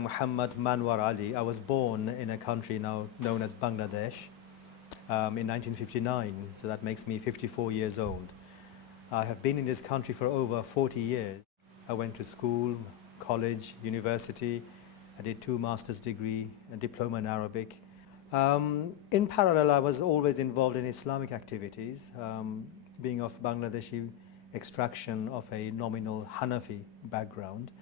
Muhammad Manwar Ali. I was born in a country now known as Bangladesh in 1959, so that makes me 54 years old. I have been in this country for over 40 years. I went to school, college, university. I did 2 master's degree, a diploma in Arabic. In parallel, I was always involved in Islamic activities, being of Bangladeshi extraction of a nominal Hanafi background.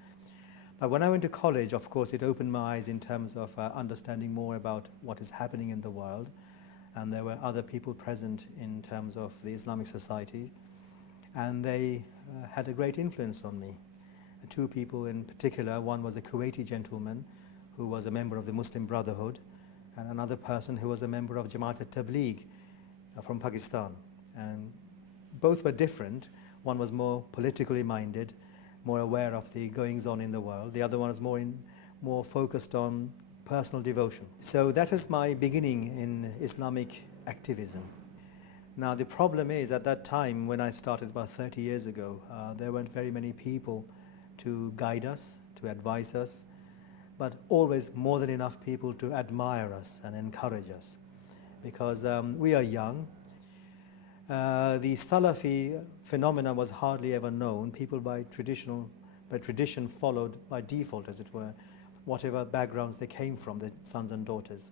But when I went to college, of course, it opened my eyes in terms of understanding more about what is happening in the world. And there were other people present in terms of the Islamic society. And they had a great influence on me. 2 people in particular. One was a Kuwaiti gentleman who was a member of the Muslim Brotherhood, and another person who was a member of Jihadist from Pakistan. And both were different. One was more politically minded, more aware of the goings-on in the world. The other one is more focused on personal devotion. So that is my beginning in Islamic activism. Now the problem is, at that time when I started about 30 years ago, there weren't very many people to guide us, to advise us, but always more than enough people to admire us and encourage us, because we are young. The Salafi phenomena was hardly ever known. People by tradition followed by default, as it were, whatever backgrounds they came from, their sons and daughters.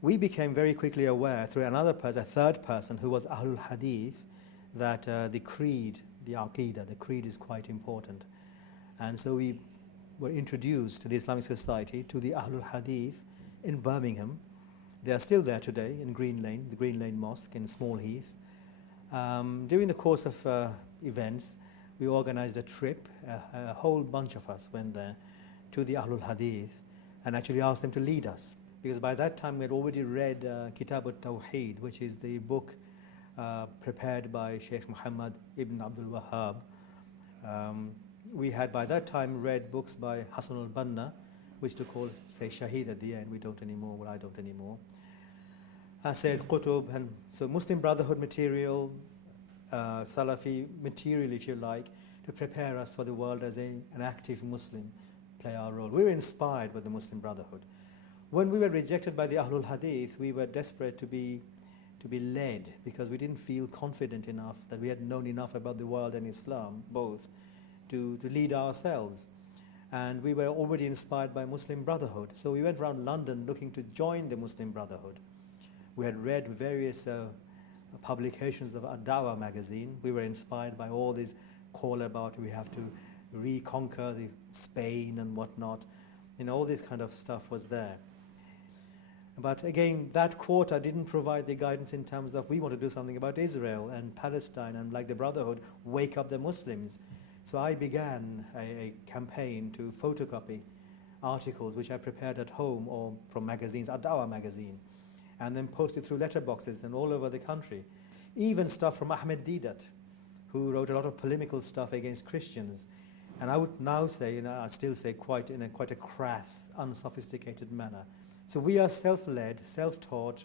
We became very quickly aware through another person, a third person who was Ahlul Hadith, that the creed, the Aqidah, the creed is quite important. And so we were introduced to the Islamic Society, to the Ahlul Hadith in Birmingham. They are still there today in Green Lane, the Green Lane Mosque in Small Heath. During the course of events, we organized a trip. A whole bunch of us went there to the Ahlul Hadith and actually asked them to lead us. Because by that time we had already read Kitab-Tawheed, which is the book prepared by Sheikh Muhammad ibn Abdul Wahhab. We had by that time read books by Hassan al-Banna, which to call, say, Shaheed at the end. We don't anymore, well, I don't anymore. Sayyid Qutb, and so Muslim Brotherhood material, Salafi material, if you like, to prepare us for the world as an active Muslim, play our role. We were inspired by the Muslim Brotherhood. When we were rejected by the Ahlul Hadith, we were desperate to be led, because we didn't feel confident enough that we had known enough about the world and Islam, both, to lead ourselves. And we were already inspired by Muslim Brotherhood. So we went around London looking to join the Muslim Brotherhood. We had read various publications of path.The magazine. We were inspired by all this call about we have to reconquer Spain and whatnot. You know, all this kind of stuff was there. But again, that quarter didn't provide the guidance in terms of we want to do something about Israel and Palestine and, like the Brotherhood, wake up the Muslims. So I began a campaign to photocopy articles which I prepared at home or from magazines, path.The magazine, and then posted through letterboxes and all over the country. Even stuff from Ahmed Deedat, who wrote a lot of polemical stuff against Christians. And I would now say, I still say quite a crass, unsophisticated manner. So we are self-led, self-taught,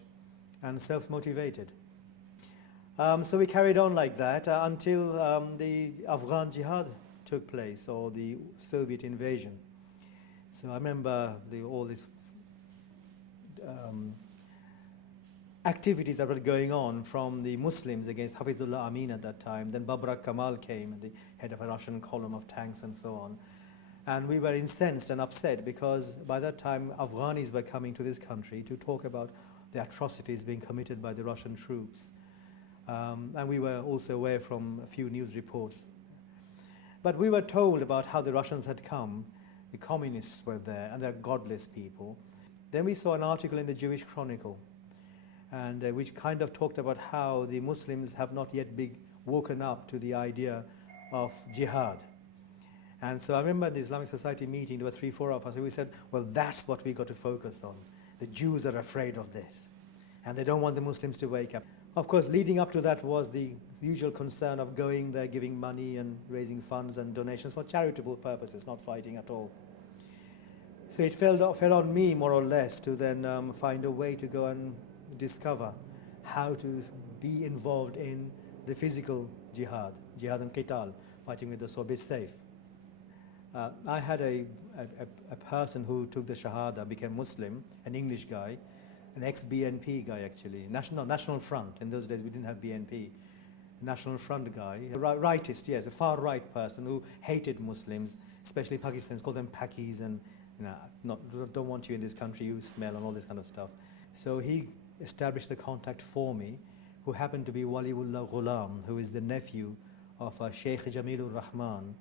and self-motivated. So we carried on like that until the Afghan Jihad took place, or the Soviet invasion. So I remember all these activities that were going on from the Muslims against Hafizullah Amin at that time. Then Babrak Kamal came, the head of a Russian column of tanks and so on. And we were incensed and upset because by that time Afghanis were coming to this country to talk about the atrocities being committed by the Russian troops. And we were also aware from a few news reports. But we were told about how the Russians had come, the communists were there, and they're godless people. Then we saw an article in the Jewish Chronicle, and which kind of talked about how the Muslims have not yet woken up to the idea of jihad. And so I remember at the Islamic Society meeting, there were 3-4 of us, and we said, well, that's what we got to focus on. The Jews are afraid of this, and they don't want the Muslims to wake up. Of course, leading up to that was the usual concern of going there, giving money and raising funds and donations for charitable purposes, not fighting at all. So it fell on me, more or less, to then find a way to go and discover how to be involved in the physical jihad and qital, fighting with the sword, be safe. I had a person who took the Shahada, became Muslim, an English guy, an ex-BNP guy actually, National Front. In those days we didn't have BNP. National Front guy, a rightist, yes, a far-right person who hated Muslims, especially Pakistanis, called them Pakis and don't want you in this country, you smell and all this kind of stuff. So he established the contact for me, who happened to be Waliullah Ghulam, who is the nephew of Sheikh Jamilur Rahman,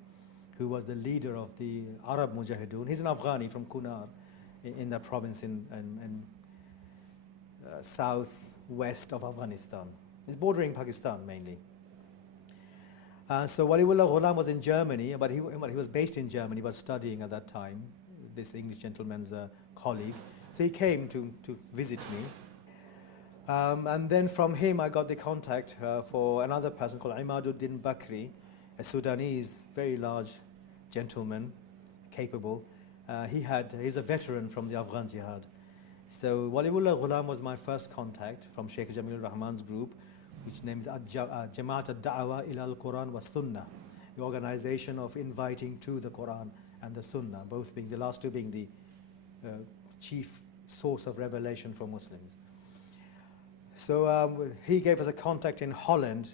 who was the leader of the Arab Mujahideen. He's an Afghani from Kunar in the province in southwest of Afghanistan. It's bordering Pakistan mainly. So Waliullah Ghulam was in Germany, but he was based in Germany, but studying at that time, this English gentleman's colleague. So he came to visit me. And then from him I got the contact for another person called Imaduddin Bakri, a Sudanese, very large gentleman, capable. He's a veteran from the Afghan Jihad. So Waliullah Ghulam was my first contact from Sheikh Jamilur Rahman's group, which names Jamaat al-Da'wa ila al-Quran wa Sunnah, the organization of inviting to the Quran and the Sunnah, both being the last two being the chief source of revelation for Muslims. So he gave us a contact in Holland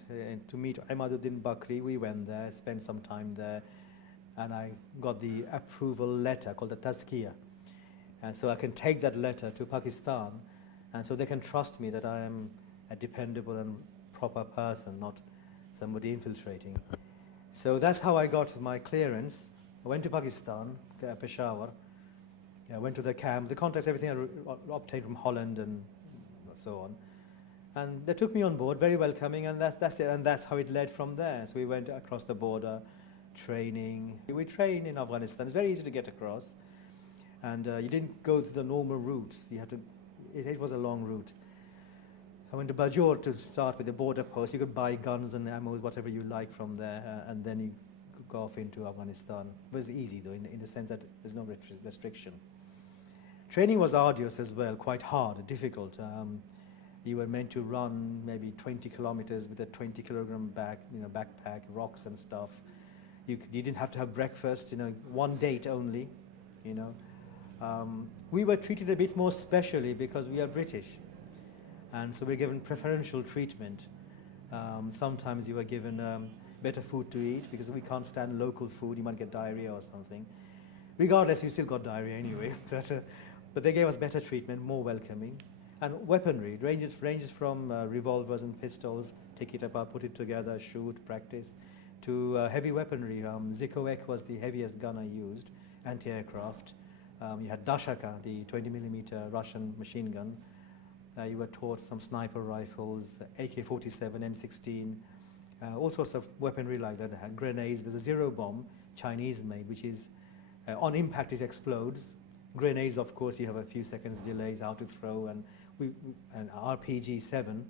to meet Imaduddin Bakri. We went there, spent some time there, and I got the approval letter called the Tazkiyah. And so I can take that letter to Pakistan, and so they can trust me that I am a dependable and proper person, not somebody infiltrating. So that's how I got my clearance. I went to Pakistan, Peshawar. I went to the camp. The contacts, everything I obtained from Holland and so on. And they took me on board, very welcoming, and that's it. And that's how it led from there. So we went across the border, training. We trained in Afghanistan. It's very easy to get across. And you didn't go through the normal routes. You had to. It was a long route. I went to Bajor to start with the border post. You could buy guns and ammo, whatever you like from there, and then you could go off into Afghanistan. It was easy though, in the sense that there's no restriction. Training was arduous as well, quite hard, difficult. You were meant to run maybe 20 kilometers with a 20-kilogram backpack, rocks and stuff. You didn't have to have breakfast, one date only, We were treated a bit more specially because we are British. And so we're given preferential treatment. Sometimes you were given better food to eat because we can't stand local food. You might get diarrhea or something. Regardless, you still got diarrhea anyway. But they gave us better treatment, more welcoming. And weaponry ranges from revolvers and pistols, take it apart, put it together, shoot, practice, to heavy weaponry. Zikoek was the heaviest gun I used, anti-aircraft. You had Dashaka, the 20mm Russian machine gun. You were taught some sniper rifles, AK-47, M16, all sorts of weaponry like that. Had grenades. There's a zero bomb, Chinese made, which is on impact it explodes. Grenades, of course, you have a few seconds delays, how to throw, and RPG-7.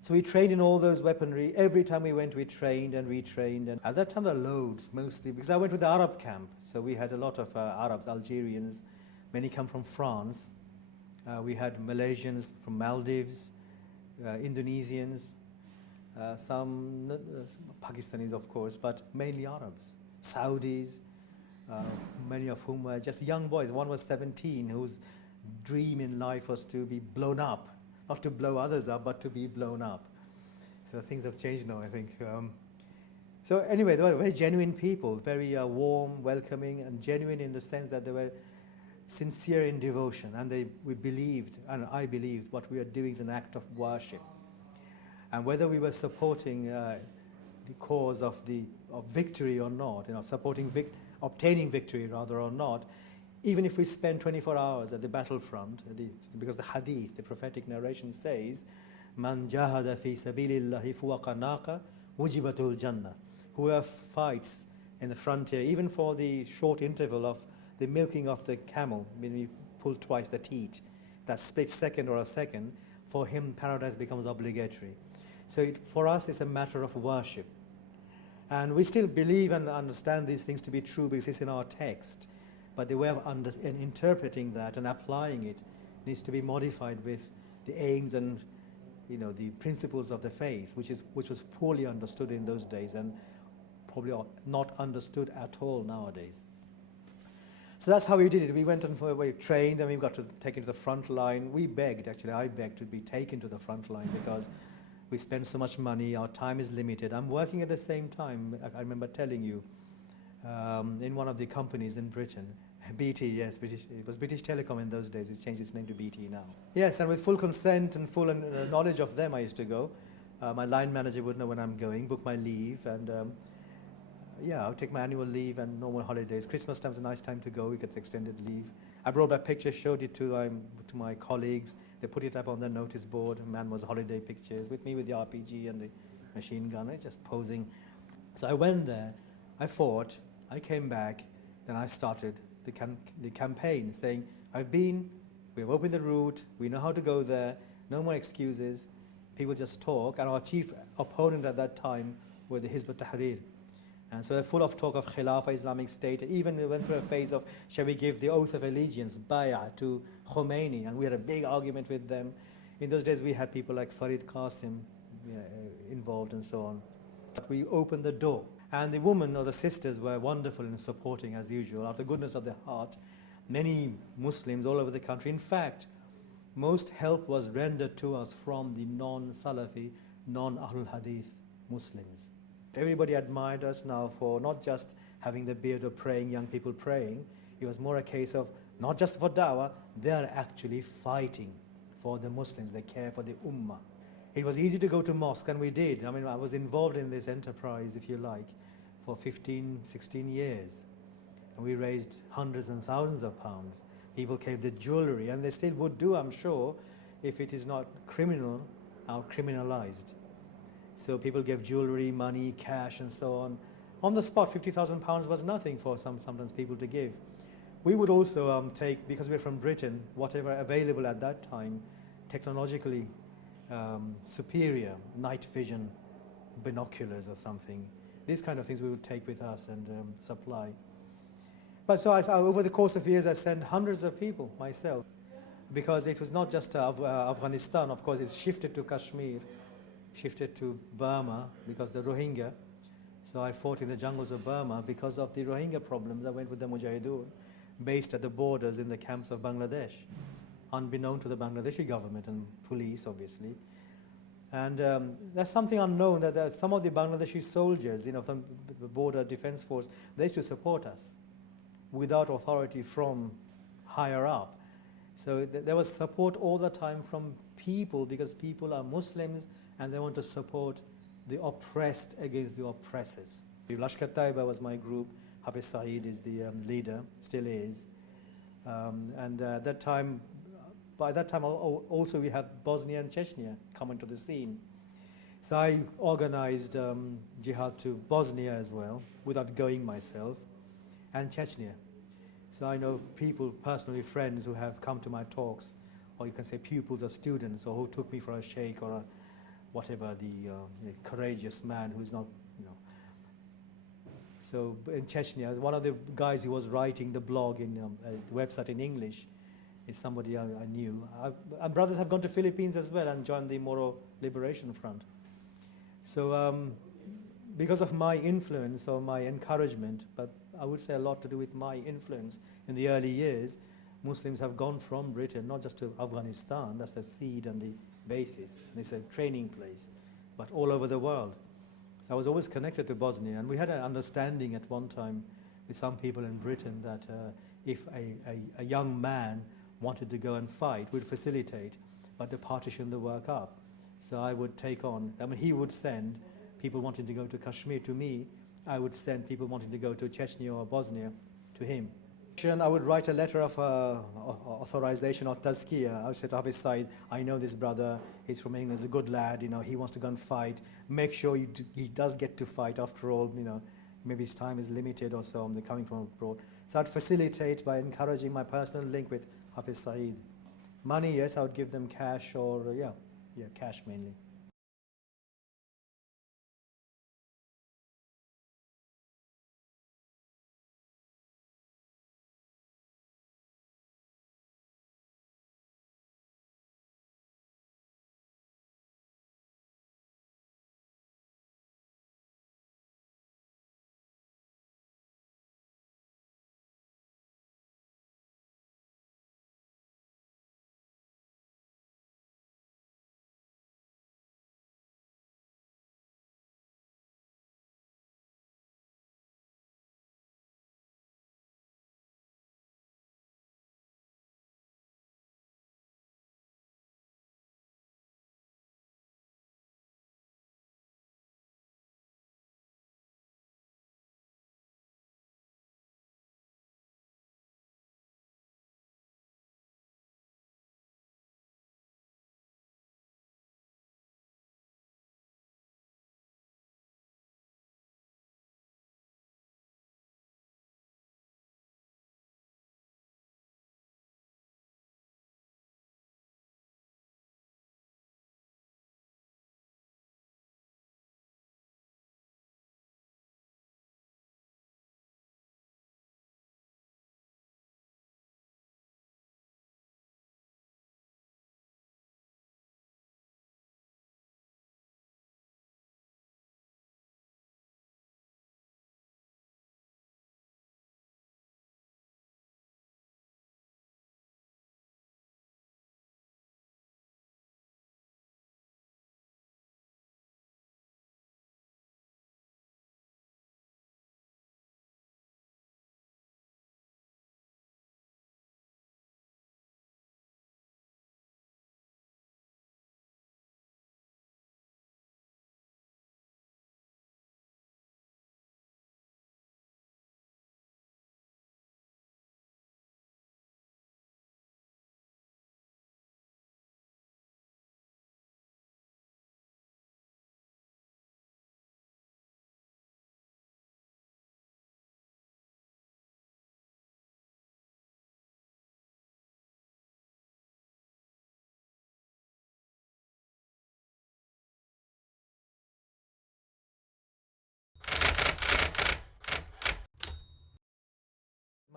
So we trained in all those weaponry. Every time we went, we trained and retrained. And at that time, the loads mostly, because I went to the Arab camp. So we had a lot of Arabs, Algerians, many come from France. We had Malaysians from Maldives, Indonesians, some Pakistanis, of course, but mainly Arabs, Saudis, many of whom were just young boys. One was 17, whose dream in life was to be blown up, not to blow others up, but to be blown up. So things have changed now, I think. So anyway, they were very genuine people, very warm, welcoming, and genuine in the sense that they were sincere in devotion, and we believed, and I believed, what we were doing is an act of worship. And whether we were supporting the cause of victory or not, obtaining victory rather or not, even if we spend 24 hours at the battlefront, because the hadith, the prophetic narration says, "Man jahada fi sabilillahi fuwaqa naqa wujibatul jannah." Whoever fights in the frontier, even for the short interval of the milking of the camel, when we pull twice the teat, that split second or a second, for him paradise becomes obligatory. So for us it's a matter of worship. And we still believe and understand these things to be true because it's in our text. But the way of interpreting that and applying it needs to be modified with the aims and the principles of the faith, which was poorly understood in those days and probably not understood at all nowadays. So that's how we did it. We went on for we trained, then we got to taken to the front line. We begged, actually, I begged to be taken to the front line because we spend so much money, our time is limited. I'm working at the same time, I remember telling you, in one of the companies in Britain. BT, yes, it was British Telecom in those days. It's changed its name to BT now. Yes, and with full consent and full knowledge of them, I used to go. My line manager would know when I'm going, book my leave, and yeah, I would take my annual leave and normal holidays. Christmas time's a nice time to go. We get extended leave. I brought back pictures, showed it to my colleagues. They put it up on their notice board. Manwar's holiday pictures with me with the RPG and the machine gun. I was just posing. So I went there. I fought. I came back. Then I started the campaign, saying, we've opened the route. We know how to go there. No more excuses. People just talk. And our chief opponent at that time were the Hizb ut-Tahrir. And so they're full of talk of Khilafah, Islamic State. Even we went through a phase of, shall we give the oath of allegiance, bay'ah, to Khomeini? And we had a big argument with them. In those days, we had people like Farid Qasim involved and so on. But we opened the door. And the women or the sisters were wonderful in supporting, as usual, out of the goodness of their heart. Many Muslims all over the country. In fact, most help was rendered to us from the non-Salafi, non-Ahlul Hadith Muslims. Everybody admired us now for not just having the beard of praying, young people praying. It was more a case of not just for dawah, they are actually fighting for the Muslims. They care for the ummah. It was easy to go to mosque, and we did. I mean, I was involved in this enterprise, if you like, for 15, 16 years. And we raised hundreds and thousands of pounds. People gave the jewelry, and they still would do, I'm sure, if it is not criminal or criminalized. So people gave jewelry, money, cash, and so on. On the spot, £50,000 was nothing for sometimes people to give. We would also take, because we're from Britain, whatever available at that time, technologically superior, night vision, binoculars or something. These kind of things we would take with us and supply. But so over the course of years, I sent hundreds of people myself, because it was not just Afghanistan. Of course, it shifted to Kashmir, shifted to Burma because the Rohingya. So I fought in the jungles of Burma because of the Rohingya problems. I went with the Mujahideen, based at the borders in the camps of Bangladesh, unbeknown to the Bangladeshi government and police, obviously. And there's something unknown that some of the Bangladeshi soldiers, from the border defense force, they used to support us without authority from higher up. So there was support all the time from people, because people are Muslims and they want to support the oppressed against the oppressors. Lashkar Taiba was my group. Hafiz Saeed is the leader, still is. And at that time, by that time also we had Bosnia and Chechnya come into the scene. So I organized jihad to Bosnia as well, without going myself, and Chechnya. So I know people, personally friends, who have come to my talks, or you can say pupils or students, or who took me for a sheikh or a whatever, the courageous man who's not, So in Chechnya, one of the guys who was writing the blog in the website in English is somebody I knew. Our brothers have gone to Philippines as well and joined the Moro Liberation Front. So because of my influence or my encouragement, but I would say a lot to do with my influence in the early years, Muslims have gone from Britain, not just to Afghanistan, that's the seed and the basis, and it's a training place, but all over the world. So I was always connected to Bosnia, and we had an understanding at one time with some people in Britain that if a young man wanted to go and fight, we'd facilitate, but to partition the work up. So I would take on, he would send people wanting to go to Kashmir to me, I would send people wanting to go to Chechnya or Bosnia to him. I would write a letter of authorization or tazkiyah. I would say to Hafiz Saeed, I know this brother, he's from England, he's a good lad, he wants to go and fight. Make sure he does get to fight after all, maybe his time is limited or so, they're coming from abroad. So I'd facilitate by encouraging my personal link with Hafiz Saeed. Money, yes, I would give them cash or, cash mainly.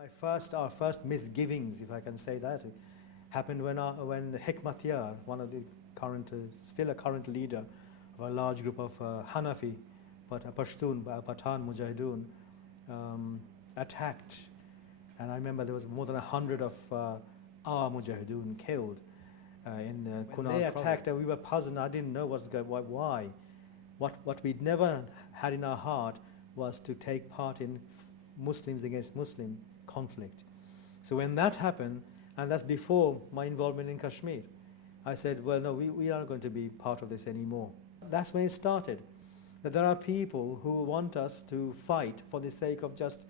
Our first misgivings, if I can say that, happened when Hekmatyar, one of the current, still a current leader of a large group of Hanafi, Pashtun, Pathan Mujahideen, attacked. And I remember there was more than 100 of our Mujahideen killed in Kunar. They attacked, and we were puzzled. I didn't know why. What we'd never had in our heart was to take part in Muslims against Muslim conflict. So when that happened, and that's before my involvement in Kashmir, I said, well, no, we aren't going to be part of this anymore. That's when it started, that there are people who want us to fight for the sake of just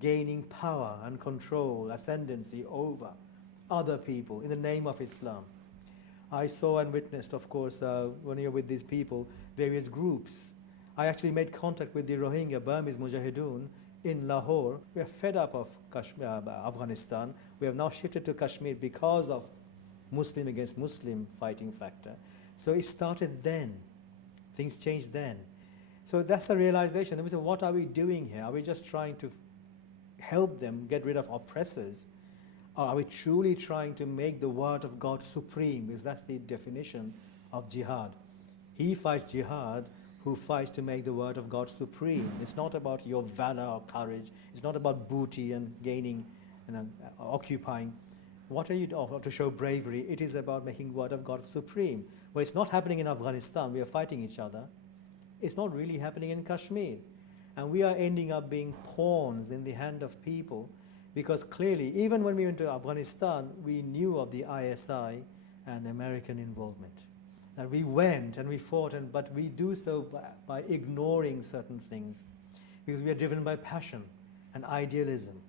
gaining power and control, ascendancy over other people in the name of Islam. I saw and witnessed, of course, when you're with these people, various groups. I actually made contact with the Rohingya Burmese Mujahideen in Lahore. We are fed up of Afghanistan. We have now shifted to Kashmir because of Muslim against Muslim fighting factor. So it started then. Things changed then. So that's the realization. Then we said, what are we doing here? Are we just trying to help them get rid of oppressors? Or are we truly trying to make the word of God supreme? Because that's the definition of jihad. He fights jihad who fights to make the word of God supreme. It's not about your valor or courage. It's not about booty and gaining and occupying. What are you to show bravery? It is about making the word of God supreme. Well, it's not happening in Afghanistan. We are fighting each other. It's not really happening in Kashmir. And we are ending up being pawns in the hand of people, because clearly, even when we went to Afghanistan, we knew of the ISI and American involvement. And we went and we fought, but we do so by ignoring certain things, because we are driven by passion and idealism.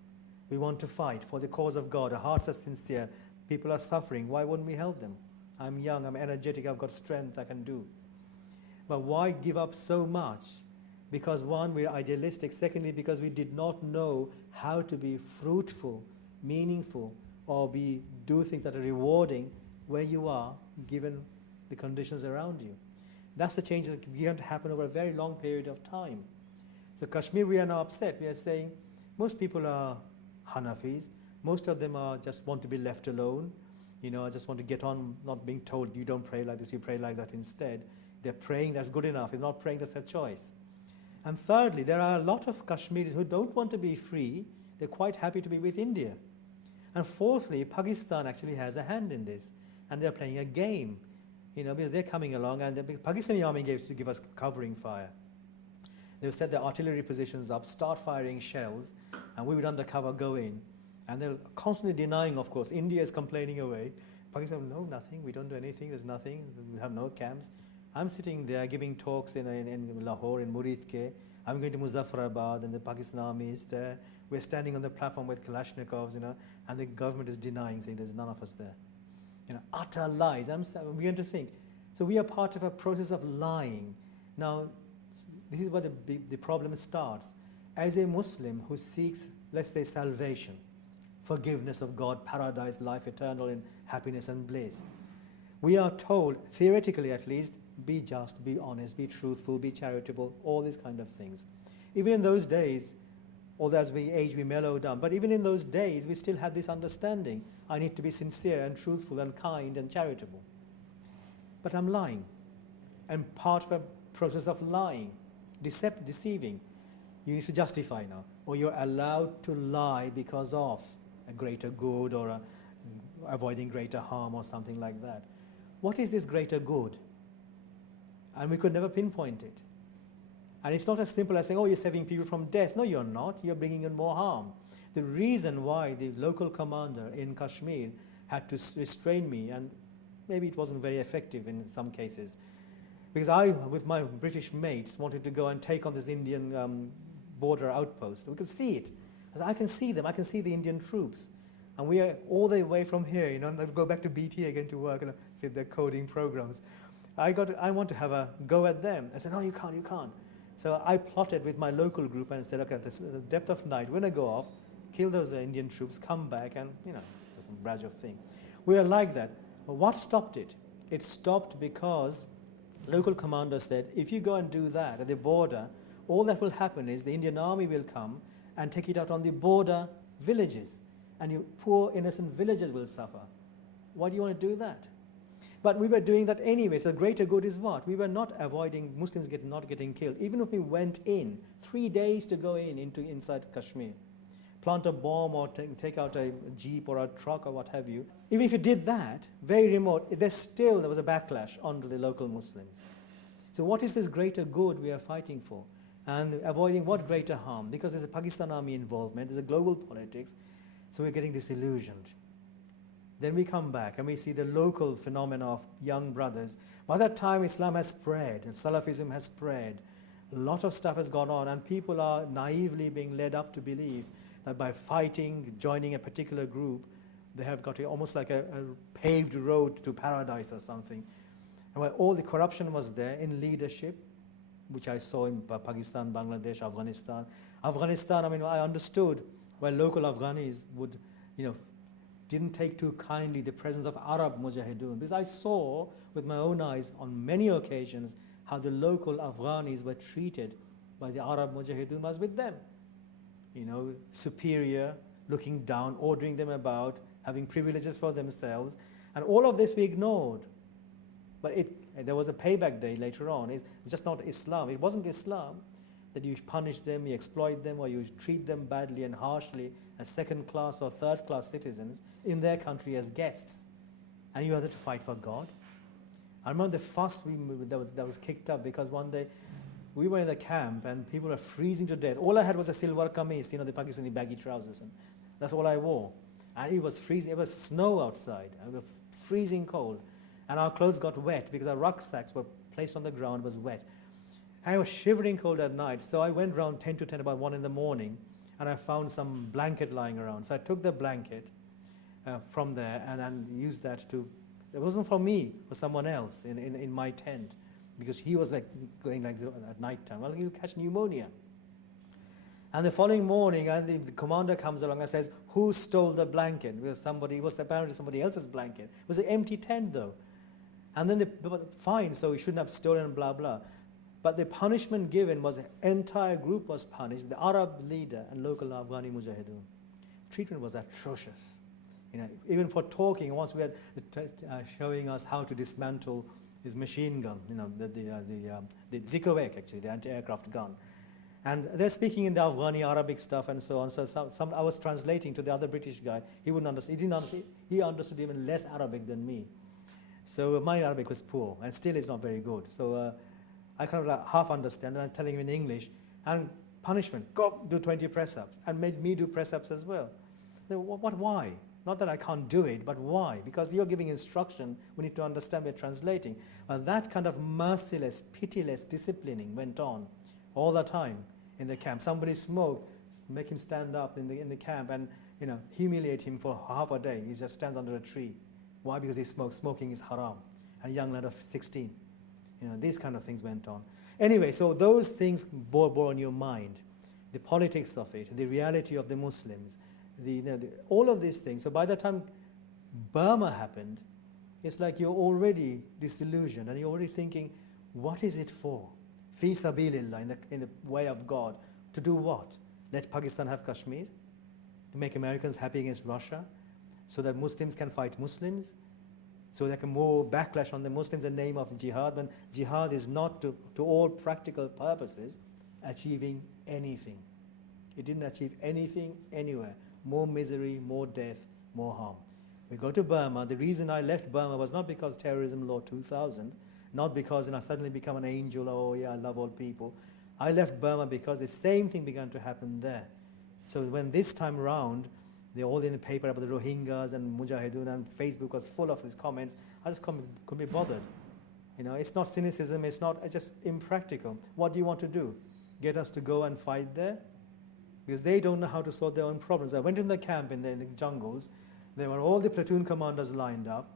We want to fight for the cause of God. Our hearts are sincere. People are suffering. Why wouldn't we help them? I'm young, I'm energetic, I've got strength, I can do. But why give up so much? Because one, we're idealistic. Secondly, because we did not know how to be fruitful, meaningful, or do things that are rewarding where you are, given the conditions around you. That's the change that began to happen over a very long period of time. So Kashmir, we are now upset. We are saying most people are Hanafis. Most of them just want to be left alone. Just want to get on, not being told, you don't pray like this, you pray like that instead. They're praying, that's good enough. If not praying, that's their choice. And thirdly, there are a lot of Kashmiris who don't want to be free. They're quite happy to be with India. And fourthly, Pakistan actually has a hand in this. And they're playing a game, because they're coming along, and the Pakistani army give us covering fire. They'll set their artillery positions up, start firing shells, and we would undercover go in. And they're constantly denying, of course. India is complaining away. Pakistan, no, nothing, we don't do anything, there's nothing, we have no camps. I'm sitting there giving talks in Lahore, in Muridke. I'm going to Muzaffarabad, and the Pakistan army is there. We're standing on the platform with Kalashnikovs, and the government is denying, saying there's none of us there. Utter lies. I'm beginning to think. So we are part of a process of lying. Now, this is where the problem starts. As a Muslim who seeks, let's say, salvation, forgiveness of God, paradise, life eternal in happiness and bliss, we are told, theoretically at least, be just, be honest, be truthful, be charitable, all these kind of things. Even in those days, although as we age, we mellow down, but even in those days, we still had this understanding. I need to be sincere and truthful and kind and charitable. But I'm lying. I'm part of a process of lying, deceiving. You need to justify now. Or you're allowed to lie because of a greater good or avoiding greater harm or something like that. What is this greater good? And we could never pinpoint it. And it's not as simple as saying, oh, you're saving people from death. No, you're not. You're bringing in more harm. The reason why the local commander in Kashmir had to restrain me, and maybe it wasn't very effective in some cases, because I, with my British mates, wanted to go and take on this Indian border outpost. We could see it. I said, I can see them. I can see the Indian troops. And we are all the way from here, and I go back to BT again to work and see their coding programs. I want to have a go at them. I said, no, you can't. So I plotted with my local group and said, okay, at the depth of night, we're going to go off, kill those Indian troops, come back, and, it's a badge of thing. We are like that. But what stopped it? It stopped because local commander said, if you go and do that at the border, all that will happen is the Indian army will come and take it out on the border villages, and your poor innocent villagers will suffer. Why do you want to do that? But we were doing that anyway, so the greater good is what? We were not avoiding Muslims not getting killed. Even if we went in, 3 days to go inside Kashmir, plant a bomb or take out a jeep or a truck or what have you. Even if you did that, very remote, there was a backlash onto the local Muslims. So what is this greater good we are fighting for? And avoiding what greater harm? Because there's a Pakistan army involvement, there's a global politics, so we're getting disillusioned. Then we come back and we see the local phenomena of young brothers. By that time, Islam has spread and Salafism has spread. A lot of stuff has gone on, and people are naively being led up to believe that by fighting, joining a particular group, they have got almost like a paved road to paradise or something. And where all the corruption was there in leadership, which I saw in Pakistan, Bangladesh, Afghanistan. Afghanistan, I mean, I understood why local Afghanis would, didn't take too kindly the presence of Arab Mujahideen, because I saw with my own eyes on many occasions how the local Afghanis were treated by the Arab Mujahideen as with them. Superior, looking down, ordering them about, having privileges for themselves, and all of this we ignored. But there was a payback day later on. It's just not Islam. It wasn't Islam that you punish them, you exploit them, or you treat them badly and harshly as second-class or third-class citizens in their country as guests. And you are there to fight for God. I remember the fuss that was kicked up because one day we were in the camp and people were freezing to death. All I had was a silver kameez, the Pakistani baggy trousers, and that's all I wore. And it was freezing. It was snow outside. It was freezing cold. And our clothes got wet because our rucksacks were placed on the ground, it was wet. I was shivering cold at night, so I went around 10 to 10, about 1 in the morning, and I found some blanket lying around. So I took the blanket from there and used that to, it wasn't for me, for someone else in my tent, because he was like going like at night time. Well, he'll catch pneumonia. And the following morning, the commander comes along and says, who stole the blanket? Because it was apparently somebody else's blanket. It was an empty tent though. And then fine, so we shouldn't have stolen, blah, blah. But the punishment given was, the entire group was punished, the Arab leader and local Afghani Mujahideen. Treatment was atrocious. Even for talking, once we had showing us how to dismantle his machine gun, the Zikovac actually, the anti-aircraft gun. And they're speaking in the Afghani Arabic stuff and so on. So I was translating to the other British guy. He wouldn't understand. He didn't understand. He understood even less Arabic than me. So my Arabic was poor and still is not very good. So I kind of like half understand, and I'm telling him in English. And punishment, go do 20 press-ups, and made me do press-ups as well. So why? Not that I can't do it, but why? Because you're giving instruction, we need to understand we're translating. But that kind of merciless, pitiless disciplining went on all the time in the camp. Somebody smoked, make him stand up in the camp and humiliate him for half a day. He just stands under a tree. Why? Because he smokes. Smoking is haram. A young lad of 16. These kind of things went on. Anyway, so those things bore on your mind. The politics of it, the reality of the Muslims, all of these things. So by the time Burma happened, it's like you're already disillusioned and you're already thinking, what is it for? Fi sabilillah, in the way of God. To do what? Let Pakistan have Kashmir? To make Americans happy against Russia? So that Muslims can fight Muslims? So there can more backlash on the Muslims in the name of jihad, when jihad is not to all practical purposes achieving anything. It didn't achieve anything anywhere. More misery, more death, more harm. We go to Burma. The reason I left Burma was not because terrorism law 2000, not because I suddenly become an angel, oh yeah, I love all people. I left Burma because the same thing began to happen there. So when this time round, they're all in the paper about the Rohingyas and Mujahideen, and Facebook was full of these comments, I just couldn't be bothered. It's not cynicism, it's just impractical. What do you want to do? Get us to go and fight there? Because they don't know how to solve their own problems. I went in the camp in the jungles, there were all the platoon commanders lined up,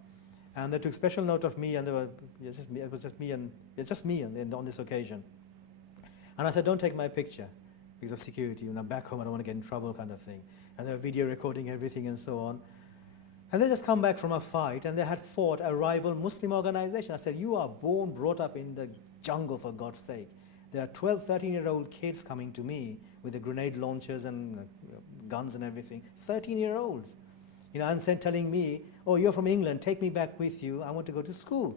and they took special note of me, and it was just me on this occasion. And I said, don't take my picture because of security. Back home I don't want to get in trouble kind of thing. And they're video recording everything and so on. And they just come back from a fight and they had fought a rival Muslim organization. I said, you are brought up in the jungle, for God's sake. There are 12, 13-year-old kids coming to me with the grenade launchers and guns and everything. 13-year-olds. And telling me, oh, you're from England, take me back with you, I want to go to school.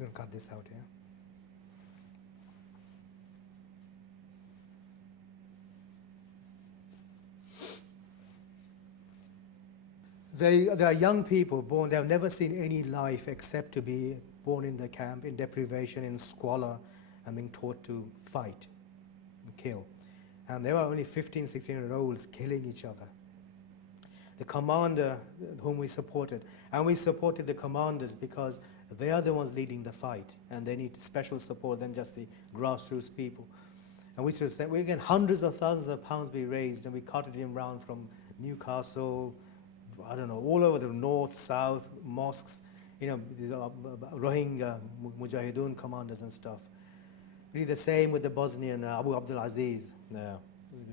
You can cut this out here. There are young people born, they have never seen any life except to be born in the camp, in deprivation, in squalor, and being taught to fight and kill. And there were only 15, 16-year-olds killing each other. The commander whom we supported, and we supported the commanders because they are the ones leading the fight, and they need special support than just the grassroots people. And we should say, we again, hundreds of thousands of pounds we raised, and we carted him around from Newcastle, I don't know, all over the north, south, mosques, these Rohingya Mujahideen commanders and stuff. We did the same with the Bosnian Abu Abdul Aziz. The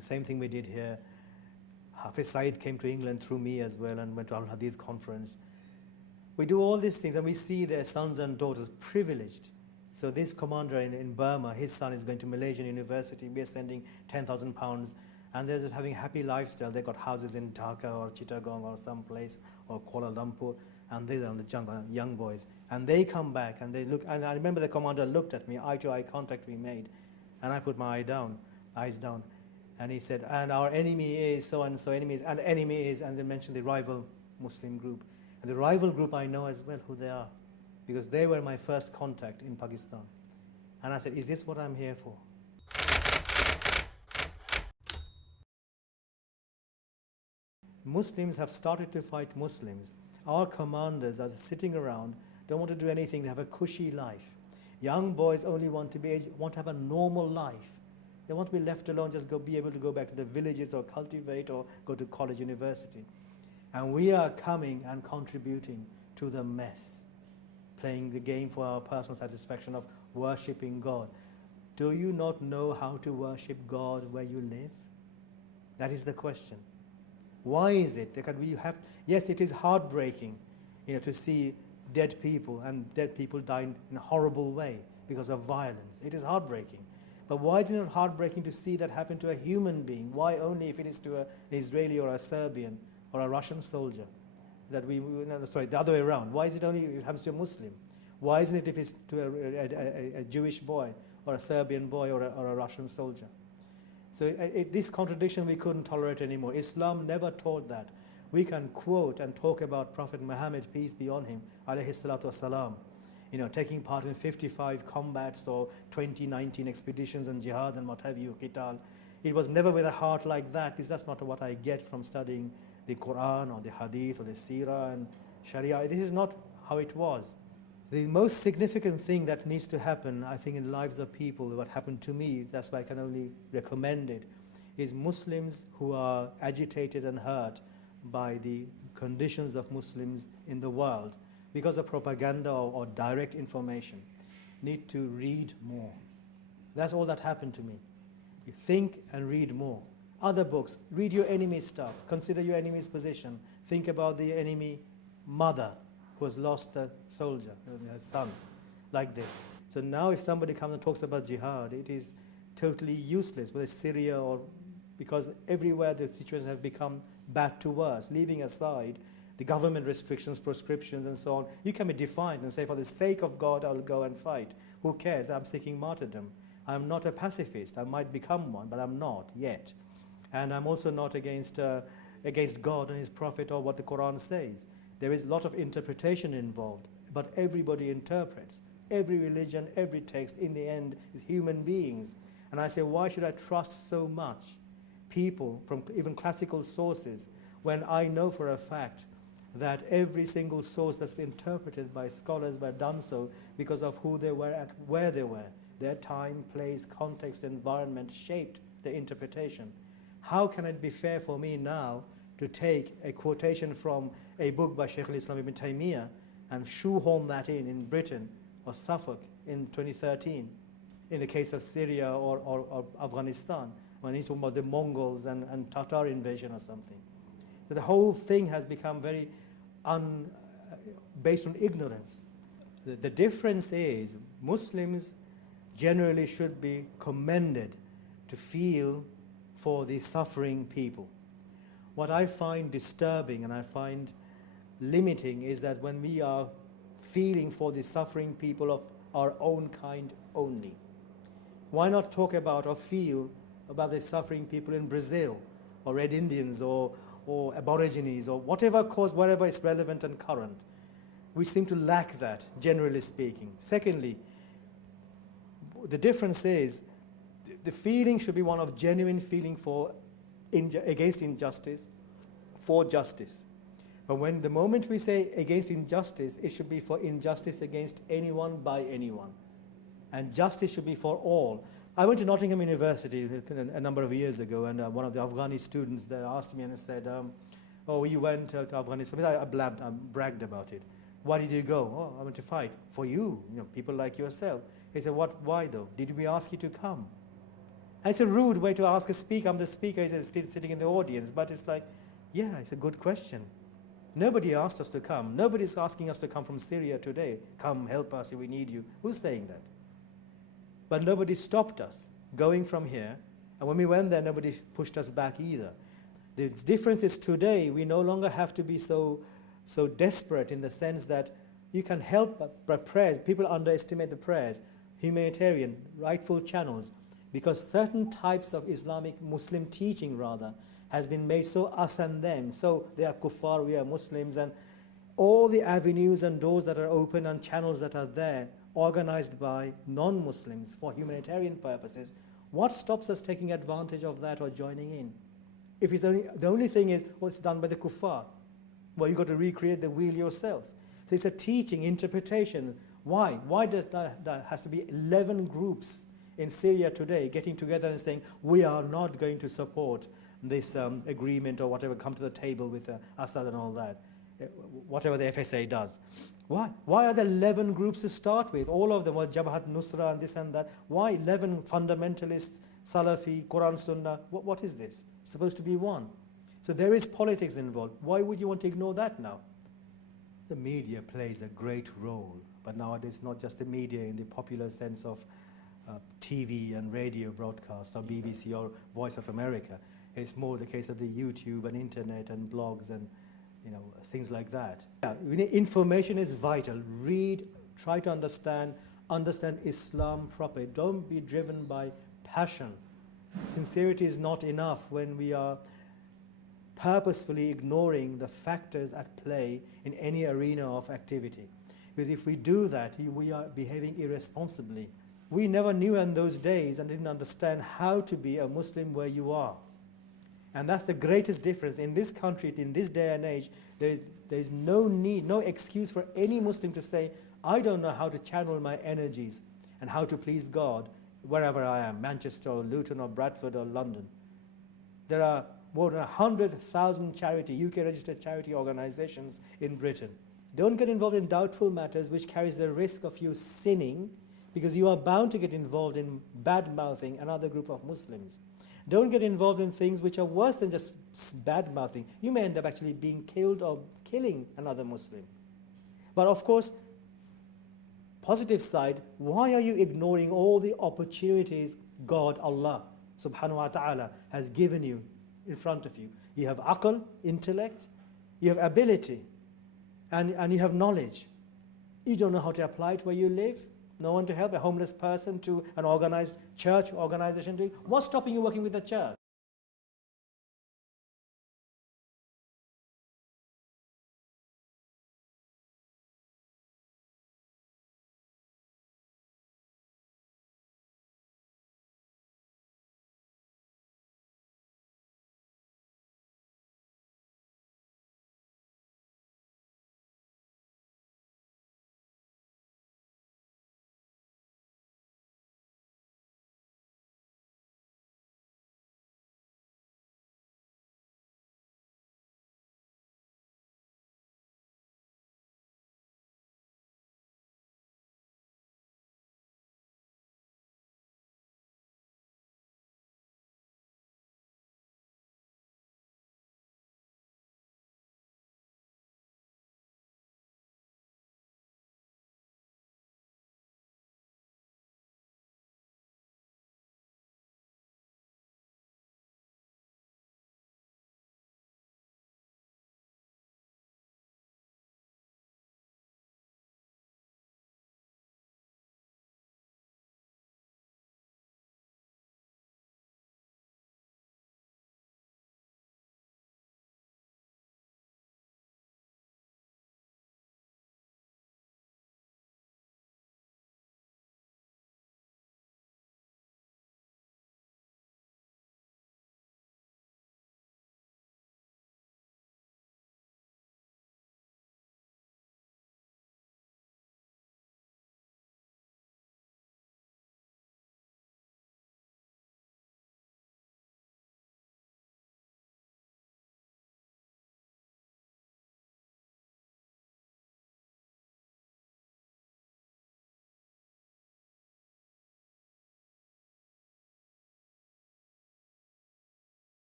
same thing we did here. Hafiz Said came to England through me as well and went to Al Hadith conference. We do all these things and we see their sons and daughters privileged. So this commander in Burma, his son is going to Malaysian University. We are sending £10,000 and they're just having a happy lifestyle. They've got houses in Dhaka or Chittagong or someplace or Kuala Lumpur, and these are the young boys. And they come back and they look, and I remember the commander looked at me, eye-to-eye contact we made, and I put my eyes down. And he said, and our enemy is so-and-so, enemy is, and they mentioned the rival Muslim group. And the rival group I know as well who they are, because they were my first contact in Pakistan. And I said, is this what I'm here for? Muslims have started to fight Muslims. Our commanders are sitting around, don't want to do anything, they have a cushy life. Young boys only want to have a normal life. They want to be left alone, just be able to go back to the villages or cultivate or go to college, university. And we are coming and contributing to the mess, playing the game for our personal satisfaction of worshipping God. Do you not know how to worship God where you live? That is the question. Why is it that yes, it is heartbreaking, to see dead people and dead people dying in a horrible way because of violence. It is heartbreaking. But why isn't it heartbreaking to see that happen to a human being? Why only if it is to an Israeli or a Serbian or a Russian soldier? The other way around. Why is it only if it happens to a Muslim? Why isn't it if it's to a Jewish boy or a Serbian boy or a Russian soldier? So this contradiction we couldn't tolerate anymore. Islam never taught that. We can quote and talk about Prophet Muhammad, peace be on him, alayhi salatu wasalam, taking part in 55 combats or 2019 expeditions and jihad and what have you, qital. It was never with a heart like that, because that's not what I get from studying the Quran or the Hadith or the Seerah and Sharia. This is not how it was. The most significant thing that needs to happen, I think, in the lives of people, what happened to me, that's why I can only recommend it, is Muslims who are agitated and hurt by the conditions of Muslims in the world because of propaganda or direct information, need to read more. That's all that happened to me. You think and read more. Other books, read your enemy's stuff, consider your enemy's position, think about the enemy mother who has lost a soldier, her son, like this. So now if somebody comes and talks about jihad, it is totally useless, whether it's Syria or, because everywhere the situation has become bad to worse, leaving aside the government restrictions, prescriptions and so on. You can be defiant and say, for the sake of God, I'll go and fight. Who cares? I'm seeking martyrdom. I'm not a pacifist. I might become one, but I'm not yet. And I'm also not against God and His Prophet or what the Quran says. There is a lot of interpretation involved, but everybody interprets. Every religion, every text, in the end, is human beings. And I say, why should I trust so much people from even classical sources when I know for a fact that every single source that's interpreted by scholars were done so because of who they were and where they were. Their time, place, context, environment shaped their interpretation. How can it be fair for me now to take a quotation from a book by Shaykh al-Islam ibn Taymiyyah and shoehorn that in Britain or Suffolk in 2013 in the case of Syria or Afghanistan when he's talking about the Mongols and Tatar invasion or something? So the whole thing has become very based on ignorance. The difference is Muslims generally should be commended to feel for the suffering people. What I find disturbing and I find limiting is that when we are feeling for the suffering people of our own kind only. Why not talk about or feel about the suffering people in Brazil or Red Indians or Aborigines or whatever cause, whatever is relevant and current? We seem to lack that, generally speaking. Secondly, the difference is the feeling should be one of genuine feeling against injustice, for justice. But when the moment we say against injustice, it should be for injustice against anyone by anyone. And justice should be for all. I went to Nottingham University a number of years ago, and one of the Afghani students there asked me and said, oh, you went to Afghanistan. I bragged about it. Why did you go? Oh, I went to fight. For you, people like yourself. He said, why though? Did we ask you to come? And it's a rude way to ask a speaker. I'm the speaker, he's still sitting in the audience. But it's like, yeah, it's a good question. Nobody asked us to come. Nobody's asking us to come from Syria today. Come, help us, we need you. Who's saying that? But nobody stopped us going from here. And when we went there, nobody pushed us back either. The difference is today, we no longer have to be so desperate in the sense that you can help by prayers. People underestimate the prayers. Humanitarian, rightful channels. Because certain types of Islamic Muslim teaching, rather, has been made so us and them. So they are kuffar, we are Muslims, and all the avenues and doors that are open and channels that are there, organized by non-Muslims for humanitarian purposes. What stops us taking advantage of that or joining in? If it's the only thing is, well, it's done by the kuffar. Well, you've got to recreate the wheel yourself. So it's a teaching, interpretation. Why? Why does there has to be 11 groups in Syria today getting together and saying, we are not going to support this agreement or whatever, come to the table with Assad and all that, whatever the FSA does. Why? Why are there 11 groups to start with? All of them were Jabhat Nusra and this and that. Why 11 fundamentalists, Salafi, Quran Sunnah? What is this? It's supposed to be one. So there is politics involved. Why would you want to ignore that now? The media plays a great role, but nowadays not just the media in the popular sense of TV and radio broadcast or BBC or Voice of America. It's more the case of the YouTube and internet and blogs and things like that. Yeah, information is vital. Read, try to understand Islam properly. Don't be driven by passion. Sincerity is not enough when we are purposefully ignoring the factors at play in any arena of activity. Because if we do that, we are behaving irresponsibly. We never knew in those days and didn't understand how to be a Muslim where you are. And that's the greatest difference. In this country, in this day and age, there is no need, no excuse for any Muslim to say, I don't know how to channel my energies and how to please God wherever I am, Manchester or Luton or Bradford or London. There are more than 100,000 UK-registered charity organizations in Britain. Don't get involved in doubtful matters which carries the risk of you sinning, because you are bound to get involved in bad-mouthing another group of Muslims. Don't get involved in things which are worse than just bad-mouthing. You may end up actually being killed or killing another Muslim. But of course, positive side, why are you ignoring all the opportunities God, Allah, subhanahu wa ta'ala, has given you in front of you? You have aql, intellect, you have ability, and you have knowledge. You don't know how to apply it where you live. No one to help, a homeless person to an organized church organization. What's stopping you working with the church?